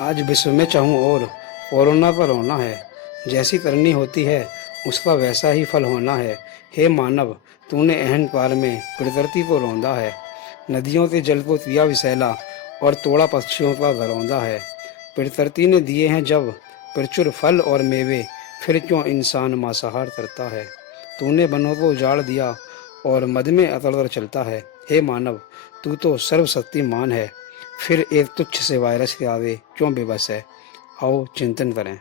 आज विश्व में चाहूँ और कोरोना पर रोना है। जैसी करनी होती है उसका वैसा ही फल होना है। हे मानव, तूने अहन काल में प्रकृति को रौंदा है। नदियों के जल को किया विषैला और तोड़ा पक्षियों का घरौंदा है। प्रकृति ने दिए हैं जब प्रचुर फल और मेवे, फिर क्यों इंसान मांसाहार करता है। तूने वनों को उजाड़ दिया और मद में अतड़ चलता है। हे मानव, तू तो सर्वशक्तिमान है, फिर एक तुच्छ से वायरस के आगे क्यों बेबस है। आओ चिंतन करें।